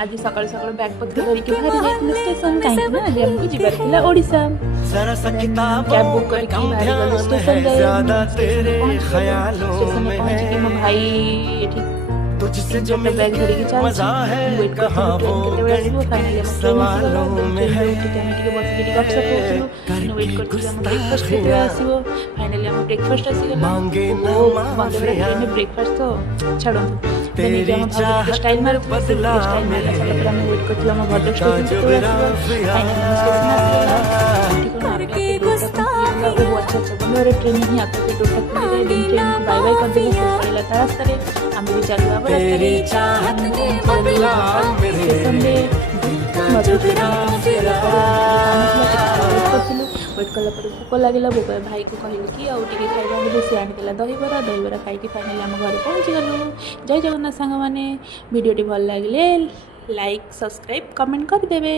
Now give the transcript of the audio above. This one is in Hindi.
आज सकाल सकाल बैग पत्र धरिक बाहरी जाइए स्टेशन कहीं ना आज आमको जीवार थिला ओडिशा कैब बुक करके बाहरी गलु स्टेशन गए स्टेशन में पहुंच के मो भाई एठी तुझसे जो बैग धरिकी मजा है वेट कहाँ वो फाइनली वेट करथिला ब्रेकफास्ट केते आसीबो फाइनली हम ब्रेकफास्ट आसीगला मांगे ना माफिया ब्रेकफास्ट तो छाड़ो तेरी चाहत स्टाइल मार बदला स्टाइल मार मेरे साला हम वेट करथिला हम भद्रक स्टेशन जो पे मेरा फाइनली वो अच्छा अच्छा मेरे ट्रेन ही आते थे डोटा खुले दिन ट्रेन को बाय बाय कर देले से पहला रास्ता रे हम भी चलू अब तेरी चाहत ने बदला मेरे वेट कला भोक लगे भोक भाई को कहलु कि आउ टे खाइबा बोली सी आनिदेला दहीबरा खाई फाइनली आम घर पहुँची गलु। जय जगन्नाथ सांग मैंने वीडियोटी भल लगे लाइक सब्सक्राइब कमेंट करदेवे।